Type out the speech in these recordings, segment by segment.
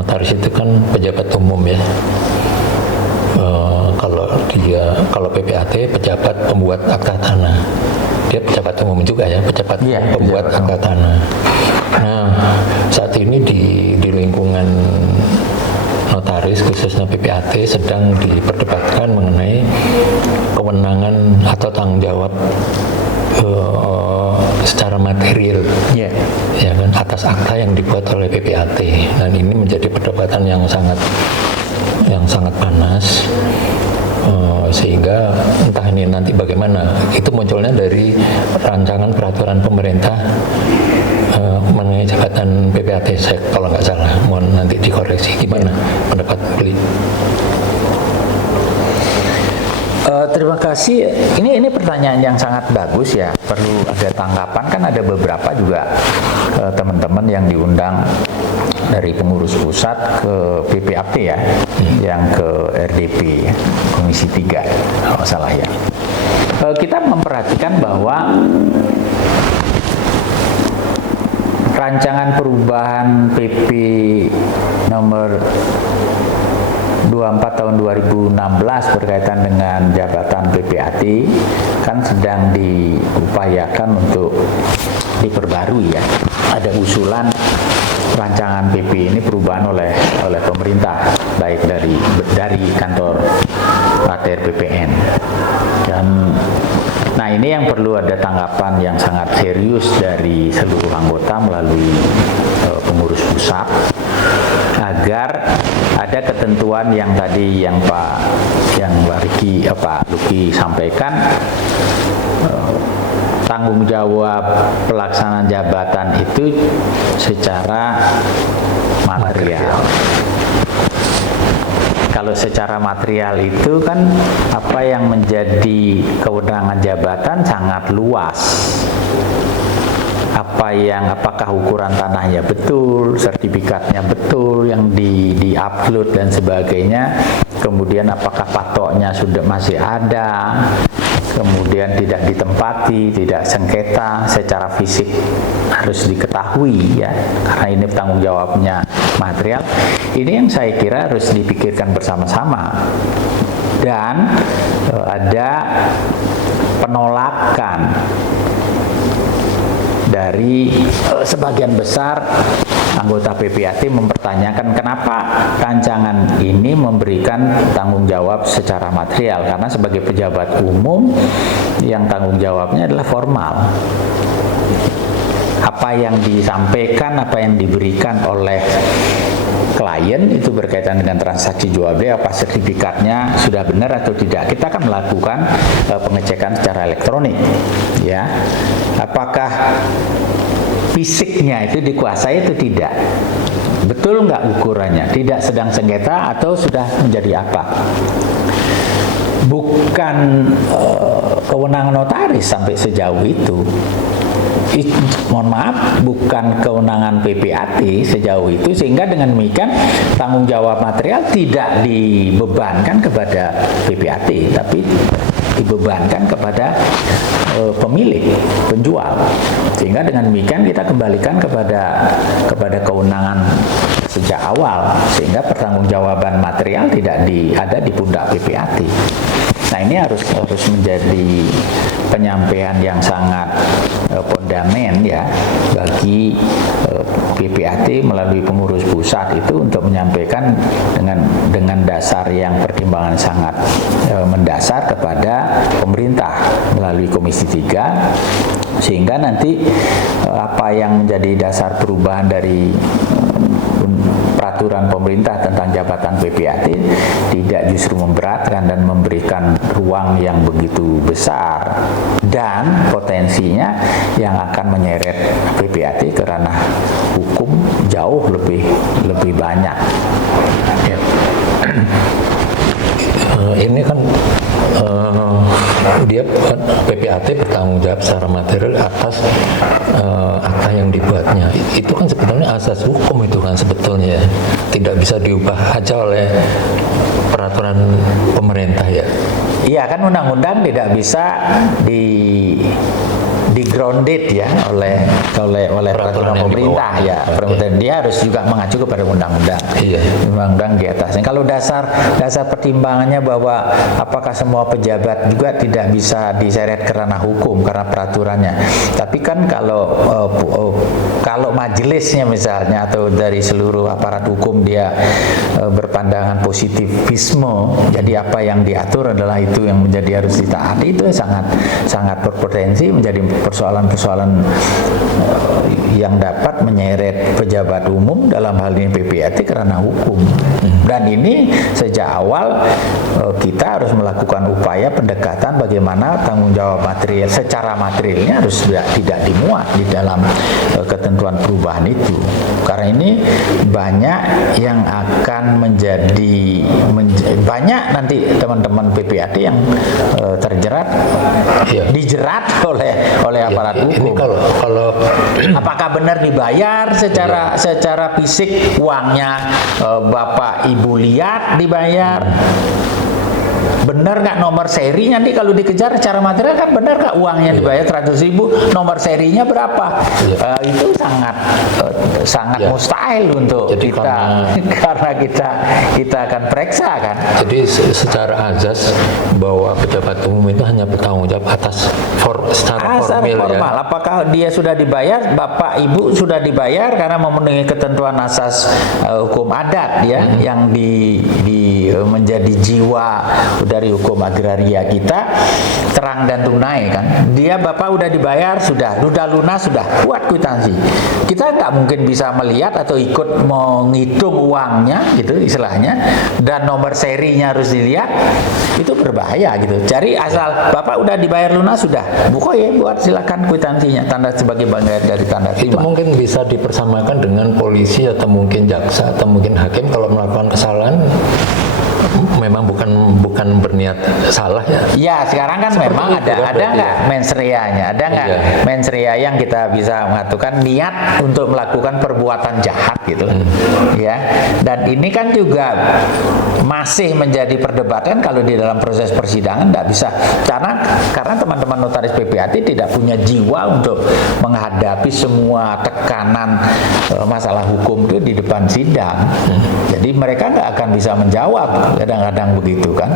Notaris itu kan pejabat umum ya. Kalau PPAT pejabat pembuat akta tanah. Dia pejabat umum juga ya, pejabat pembuat akta tanah. Nah, saat ini di lingkungan notaris khususnya PPAT sedang diperdebatkan mengenai kewenangan atau tanggung jawab secara material ya kan atas akta yang dibuat oleh PPAT, dan ini menjadi perdebatan yang sangat panas, sehingga entah ini nanti bagaimana. Itu munculnya dari rancangan peraturan pemerintah mengenai jabatan PPAT, kalau nggak salah, mohon nanti dikoreksi. Gimana pendapat beli? Terima kasih. Ini pertanyaan yang sangat bagus ya. Perlu ada tanggapan. Kan ada beberapa juga teman-teman yang diundang dari pengurus pusat ke PPAT ya, yang ke RDP Komisi 3 kalau salah ya. Kita memperhatikan bahwa rancangan perubahan PP nomor 24 tahun 2016 berkaitan dengan jabatan PPAT kan sedang diupayakan untuk diperbarui ya. Ada usulan rancangan PP ini perubahan oleh pemerintah, baik dari kantor ATR BPN. Dan nah, ini yang perlu ada tanggapan yang sangat serius dari seluruh anggota melalui pengurus pusat, agar ada ketentuan yang tadi yang Pak Luki sampaikan, tanggung jawab pelaksanaan jabatan itu secara material. Kalau secara material itu kan apa yang menjadi kewenangan jabatan sangat luas. Apakah ukuran tanahnya betul, sertifikatnya betul yang di-upload dan sebagainya, kemudian apakah patoknya sudah masih ada, kemudian tidak ditempati, tidak sengketa secara fisik harus diketahui ya, karena ini tanggung jawabnya material. Ini yang saya kira harus dipikirkan bersama-sama. Dan ada penolakan dari sebagian besar anggota PPAT mempertanyakan kenapa rancangan ini memberikan tanggung jawab secara material, karena sebagai pejabat umum yang tanggung jawabnya adalah formal. Apa yang disampaikan, apa yang diberikan oleh klien itu berkaitan dengan transaksi jual beli, apa sertifikatnya sudah benar atau tidak, kita akan melakukan pengecekan secara elektronik ya. Apakah fisiknya itu dikuasai atau tidak, betul nggak ukurannya, tidak sedang sengketa atau sudah menjadi apa. Bukan kewenangan notaris sampai sejauh itu. Mohon maaf, bukan kewenangan PPAT sejauh itu, sehingga dengan demikian tanggung jawab material tidak dibebankan kepada PPAT, tapi dibebankan kepada pemilik, penjual. Sehingga dengan demikian kita kembalikan kepada kewenangan sejak awal, sehingga pertanggungjawaban material tidak ada di pundak PPAT. Nah, ini harus menjadi penyampaian yang sangat fondamen ya bagi PPAT melalui pengurus pusat itu untuk menyampaikan dengan dasar yang pertimbangan sangat mendasar kepada pemerintah melalui Komisi 3, sehingga nanti apa yang menjadi dasar perubahan dari peraturan pemerintah tentang jabatan PPAT tidak justru memberatkan dan memberikan ruang yang begitu besar, dan potensinya yang akan menyeret PPAT ke ranah hukum jauh lebih banyak. Ya. Ini kan dia PPAT bertanggung jawab secara material atas akta yang dibuatnya. Itu kan sebetulnya asas hukum, itu kan sebetulnya tidak bisa diubah aja oleh peraturan pemerintah ya. Iya kan, undang-undang tidak bisa grounded ya oleh peraturan pemerintah ya. Dia harus juga mengacu kepada undang-undang. Iya. Undang-undang di atasnya. Kalau dasar pertimbangannya bahwa apakah semua pejabat juga tidak bisa diseret ke ranah hukum karena peraturannya. Tapi kan kalau majelisnya misalnya atau dari seluruh aparat hukum dia berpandangan positivisme, jadi apa yang diatur adalah itu yang menjadi harus ditaati, itu sangat berpotensi menjadi persoalan-persoalan yang dapat menyeret pejabat umum dalam hal ini PPAT karena hukum. Dan ini sejak awal kita harus melakukan upaya pendekatan bagaimana tanggung jawab material secara materialnya harus tidak dimuat di dalam ketentuan perubahan itu. Karena ini banyak yang akan banyak nanti teman-teman PPAT yang terjerat, dijerat oleh aparat hukum. Ini kalau apakah benar dibayar secara fisik, uangnya Bapak Ibu lihat dibayar? Benar nggak nomor seri nanti kalau dikejar secara material, kan benar nggak uangnya dibayar 100.000, nomor serinya berapa? Itu sangat mustahil untuk jadi karena kita akan periksa kan. Jadi secara azas bahwa pejabat umum itu hanya bertanggung jawab atas secara formal. Ya. Apakah dia sudah dibayar, Bapak Ibu sudah dibayar karena memenuhi ketentuan asas hukum adat ya, yang menjadi jiwa dari hukum agraria kita, terang dan tunai kan. Dia Bapak udah dibayar, sudah lunas, sudah buat kwitansi. Kita nggak mungkin bisa melihat atau ikut menghitung uangnya gitu istilahnya, dan nomor serinya harus dilihat, itu berbahaya gitu. Jadi asal Bapak udah dibayar lunas sudah, buat silakan kwitansinya, tanda sebagai bagian dari tanda terima. Itu mungkin bisa dipersamakan dengan polisi atau mungkin jaksa atau mungkin hakim kalau melakukan kesalahan memang bukan berniat salah ya. Ya, sekarang kan memang ada nggak mens reanya, ada nggak mens rea yang kita bisa mengatakan niat untuk melakukan perbuatan jahat gitu, ya. Dan ini kan juga masih menjadi perdebatan kalau di dalam proses persidangan nggak bisa, karena teman-teman notaris PPAT tidak punya jiwa untuk menghadapi semua tekanan masalah hukum itu di depan sidang. Jadi mereka nggak akan bisa menjawab, kadang-kadang begitu kan.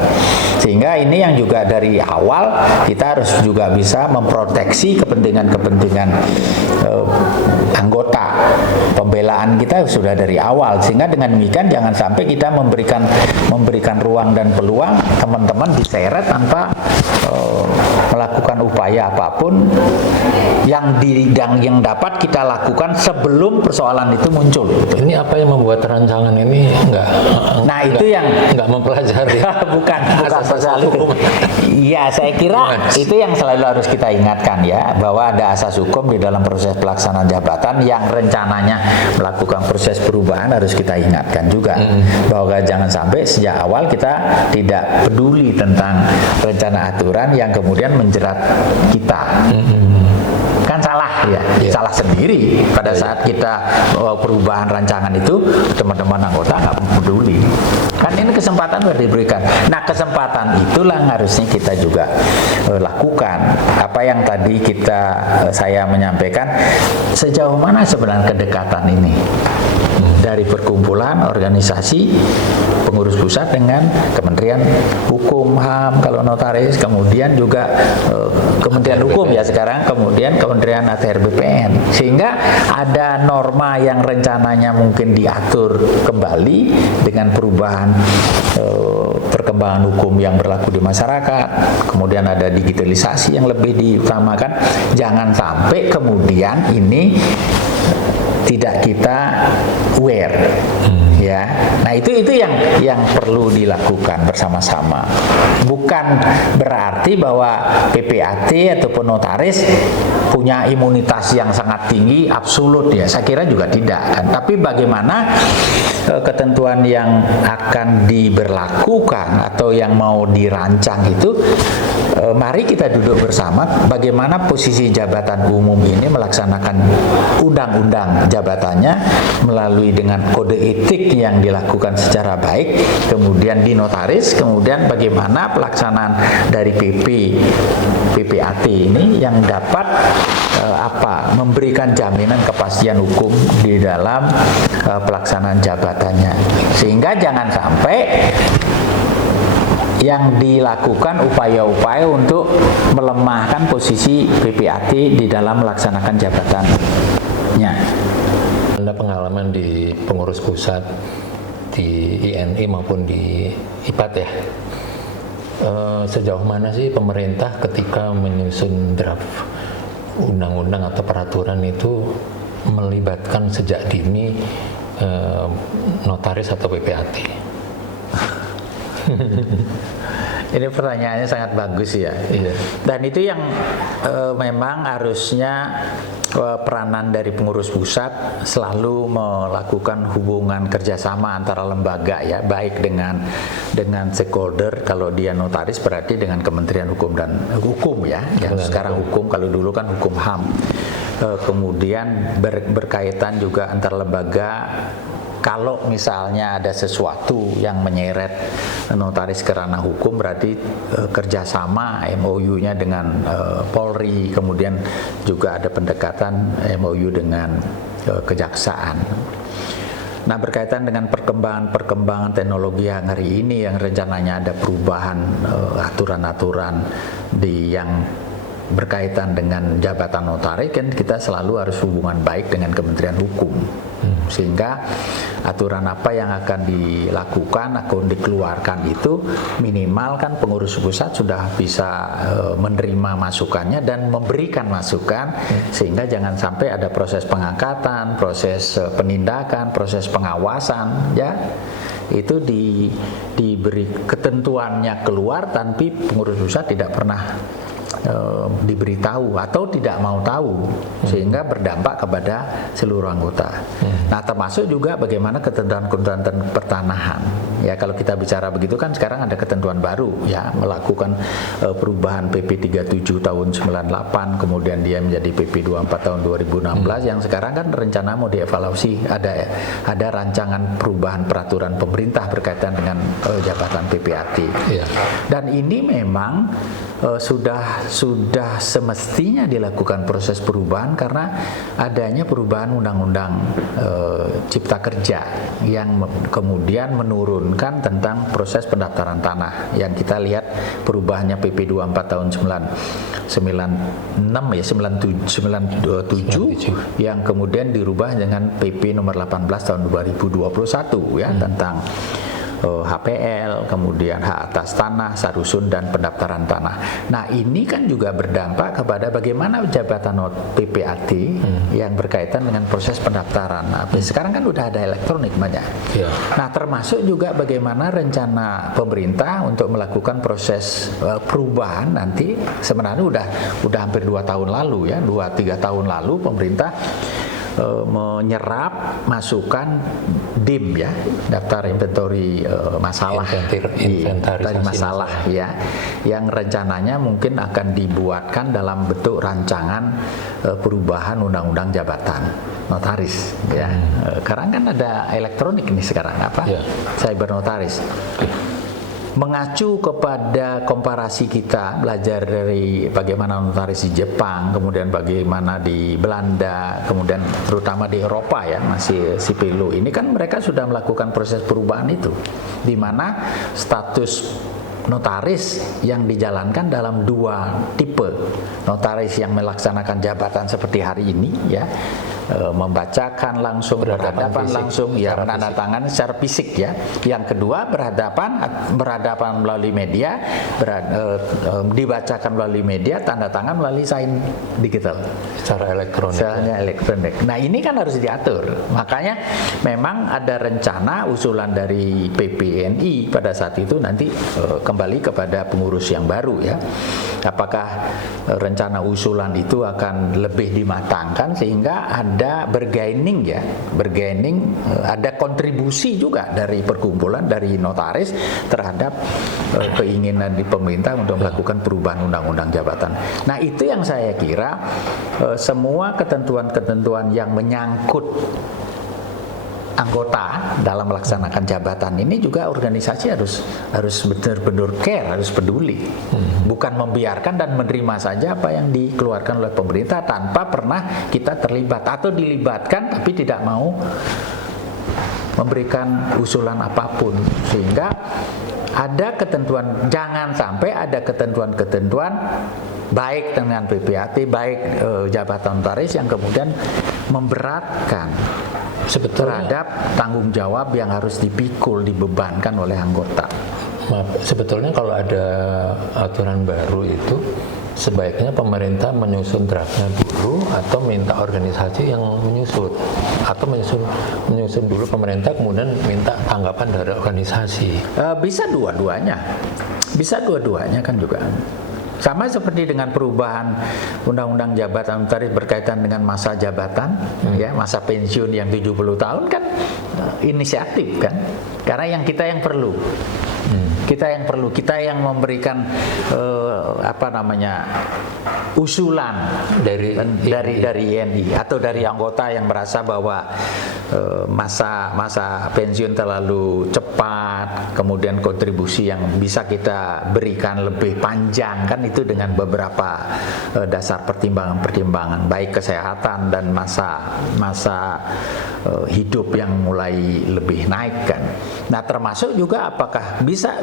Sehingga ini yang juga dari awal kita harus juga bisa memproteksi kepentingan anggota. Pembelaan kita sudah dari awal, sehingga dengan demikian jangan sampai kita memberikan ruang dan peluang teman-teman diseret tanpa melakukan upaya apapun yang dapat kita lakukan sebelum persoalan itu muncul. Ini apa yang membuat rancangan ini nggak mempelajari bukan soal itu. Iya, saya kira itu yang selalu harus kita ingatkan ya, bahwa ada asas hukum di dalam proses pelaksanaan jabatan yang rencananya melakukan proses perubahan, harus kita ingatkan juga bahwa jangan sampai sejak awal kita tidak peduli tentang rencana aturan yang kemudian menjerat kita. Kan salah ya, salah sendiri pada saat kita perubahan rancangan itu teman-teman anggota nggak peduli. Kan ini kesempatan sudah diberikan. Nah, kesempatan itulah yang harusnya kita juga lakukan. Apa yang tadi saya menyampaikan, sejauh mana sebenarnya kedekatan ini dari perkumpulan organisasi pengurus pusat dengan Kementerian Hukum, HAM kalau notaris, kemudian juga Kementerian Hukum ya sekarang, kemudian Kementerian ATR BPN, sehingga ada norma yang rencananya mungkin diatur kembali dengan perubahan perkembangan hukum yang berlaku di masyarakat, kemudian ada digitalisasi yang lebih diutamakan. Jangan sampai kemudian ini tidak kita aware, ya. Nah itu yang perlu dilakukan bersama-sama. Bukan berarti bahwa PPAT ataupun notaris punya imunitas yang sangat tinggi, absolut ya. Saya kira juga tidak kan. Tapi bagaimana ketentuan yang akan diberlakukan atau yang mau dirancang itu, mari kita duduk bersama bagaimana posisi jabatan umum ini melaksanakan undang-undang jabatannya melalui dengan kode etik yang dilakukan secara baik, kemudian di notaris, kemudian bagaimana pelaksanaan dari PPAT ini yang dapat memberikan jaminan kepastian hukum di dalam pelaksanaan jabatannya, sehingga jangan sampai yang dilakukan upaya-upaya untuk melemahkan posisi PPAT di dalam melaksanakan jabatannya. Anda pengalaman di pengurus pusat, di INI maupun di IPAT ya, sejauh mana sih pemerintah ketika menyusun draft undang-undang atau peraturan itu melibatkan sejak dini notaris atau PPAT? Ini pertanyaannya sangat bagus ya. Iya. Dan itu yang memang harusnya peranan dari pengurus pusat selalu melakukan hubungan kerjasama antara lembaga ya, baik dengan stakeholder. Kalau dia notaris berarti dengan Kementerian Hukum dan Hukum ya. Yang sekarang hukum, kalau dulu kan hukum HAM. Kemudian berkaitan juga antar lembaga. Kalau misalnya ada sesuatu yang menyeret notaris ke ranah hukum, berarti kerjasama MOU-nya dengan Polri, kemudian juga ada pendekatan MOU dengan kejaksaan. Nah, berkaitan dengan perkembangan teknologi yang hari ini, yang rencananya ada perubahan aturan-aturan yang berkaitan dengan jabatan notaris, kan kita selalu harus hubungan baik dengan Kementerian Hukum, sehingga aturan apa yang akan dilakukan akan dikeluarkan itu minimal kan pengurus pusat sudah bisa menerima masukannya dan memberikan masukan, sehingga jangan sampai ada proses pengangkatan, proses penindakan, proses pengawasan ya, itu diberi ketentuannya keluar tapi pengurus pusat tidak pernah diberitahu atau tidak mau tahu, sehingga berdampak kepada seluruh anggota. Nah, termasuk juga bagaimana ketentuan-ketentuan pertanahan. Ya, kalau kita bicara begitu kan sekarang ada ketentuan baru ya, melakukan perubahan PP 37 tahun 98, kemudian dia menjadi PP 24 tahun 2016 yang sekarang kan rencana mau dievaluasi, ada rancangan perubahan peraturan pemerintah berkaitan dengan jabatan PPAT. Yeah. Dan ini memang sudah semestinya dilakukan proses perubahan karena adanya perubahan undang-undang Cipta Kerja yang kemudian menurunkan tentang proses pendaftaran tanah, yang kita lihat perubahannya PP 24 tahun 97 yang kemudian dirubah dengan PP nomor 18 tahun 2021 ya, tentang HPL, kemudian hak atas tanah, sarusun, dan pendaftaran tanah. Nah, ini kan juga berdampak kepada bagaimana jabatan PPAT yang berkaitan dengan proses pendaftaran. Nah, sekarang kan udah ada elektronik banyak. Yeah. Nah, termasuk juga bagaimana rencana pemerintah untuk melakukan proses perubahan nanti. Sebenarnya udah hampir 2 tahun lalu ya, 2-3 tahun lalu pemerintah menyerap masukan DIM ya, daftar inventory masalah, inventarisasi masalah ya, yang rencananya mungkin akan dibuatkan dalam bentuk rancangan perubahan undang-undang jabatan notaris ya. Sekarang kan ada elektronik ini sekarang cyber notaris. Mengacu kepada komparasi kita belajar dari bagaimana notaris di Jepang, kemudian bagaimana di Belanda, kemudian terutama di Eropa ya, masih sipil law. Ini kan mereka sudah melakukan proses perubahan itu, di mana status notaris yang dijalankan dalam 2 tipe. notaris yang melaksanakan jabatan seperti hari ini ya, membacakan langsung, berhadapan langsung, ya, menandatangani secara fisik ya. Yang kedua berhadapan melalui media, dibacakan melalui media, tanda tangan melalui sign digital secara elektronik. Secara elektronik. Nah ini kan harus diatur. Makanya memang ada rencana usulan dari PPNI pada saat itu nanti kembali kepada pengurus yang baru ya. Apakah rencana usulan itu akan lebih dimatangkan sehingga ada bergaining ya, ada kontribusi juga dari perkumpulan, dari notaris terhadap keinginan di pemerintah untuk melakukan perubahan undang-undang jabatan. Nah itu yang saya kira semua ketentuan-ketentuan yang menyangkut anggota dalam melaksanakan jabatan ini juga organisasi harus benar-benar care, harus peduli, bukan membiarkan dan menerima saja apa yang dikeluarkan oleh pemerintah tanpa pernah kita terlibat atau dilibatkan tapi tidak mau memberikan usulan apapun, sehingga ada ketentuan, jangan sampai ada ketentuan-ketentuan baik dengan PPAT, baik jabatan notaris yang kemudian memberatkan terhadap tanggung jawab yang harus dipikul, dibebankan oleh anggota. Sebetulnya kalau ada aturan baru itu sebaiknya pemerintah menyusun draftnya dulu atau minta organisasi yang menyusun, atau menyusun dulu pemerintah kemudian minta tanggapan dari organisasi. Bisa dua-duanya kan juga. Sama seperti dengan perubahan undang-undang jabatan notaris berkaitan dengan masa jabatan, ya, masa pensiun yang 70 tahun kan inisiatif kan, karena kita yang perlu. Kita yang memberikan usulan dari INI atau dari anggota yang merasa bahwa masa pensiun terlalu cepat, kemudian kontribusi yang bisa kita berikan lebih panjang kan, itu dengan beberapa dasar pertimbangan baik kesehatan dan masa hidup yang mulai lebih naik kan. Nah termasuk juga apakah bisa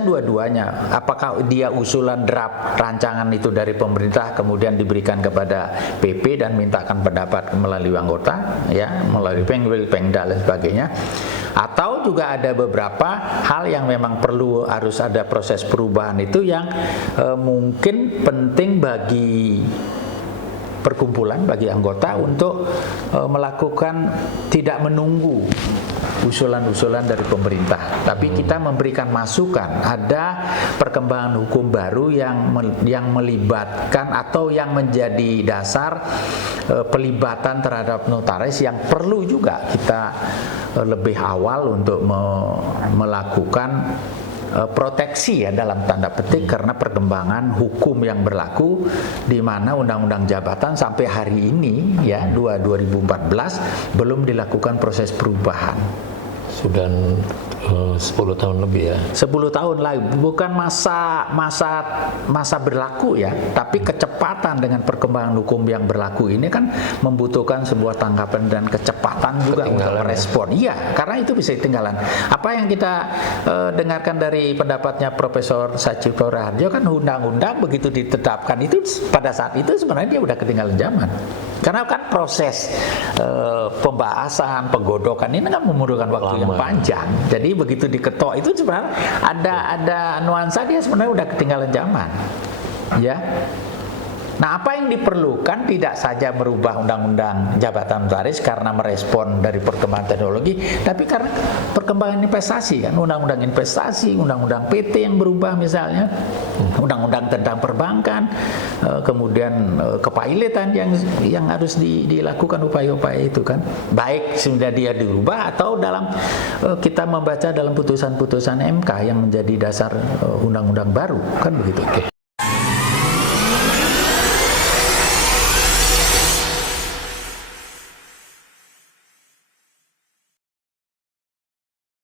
dua-duanya, apakah dia usulan draft rancangan itu dari pemerintah kemudian diberikan kepada PP dan mintakan pendapat melalui anggota ya, melalui Pengwil, Pengda dan sebagainya, atau juga ada beberapa hal yang memang harus ada proses perubahan itu yang mungkin penting bagi perkumpulan, bagi anggota untuk melakukan, tidak menunggu usulan-usulan dari pemerintah, tapi kita memberikan masukan. Ada perkembangan hukum baru yang melibatkan atau yang menjadi dasar pelibatan terhadap notaris yang perlu juga kita lebih awal untuk melakukan proteksi ya dalam tanda petik, karena perkembangan hukum yang berlaku di mana undang-undang jabatan sampai hari ini ya 2014 belum dilakukan proses perubahan. Sudah 10 tahun lebih ya. 10 tahun lagi, bukan masa berlaku ya, tapi kecepatan dengan perkembangan hukum yang berlaku ini kan membutuhkan sebuah tanggapan dan kecepatan juga untuk merespon. Iya, karena itu bisa ketinggalan. Apa yang kita dengarkan dari pendapatnya Profesor Sachiko Raharjo kan, undang-undang begitu ditetapkan itu pada saat itu sebenarnya dia udah ketinggalan zaman. Karena kan proses pembahasan, penggodokan ini kan memerlukan waktu yang panjang. Jadi begitu diketok itu sebenarnya ada nuansa dia sebenarnya udah ketinggalan zaman. Ya. Nah, apa yang diperlukan tidak saja merubah undang-undang jabatan notaris karena merespon dari perkembangan teknologi, tapi karena perkembangan investasi kan, undang-undang investasi, undang-undang PT yang berubah misalnya, undang-undang tentang perbankan, kemudian kepilotan yang harus dilakukan upaya-upaya itu kan, baik sudah dia dirubah atau dalam kita membaca dalam putusan-putusan MK yang menjadi dasar undang-undang baru kan begitu.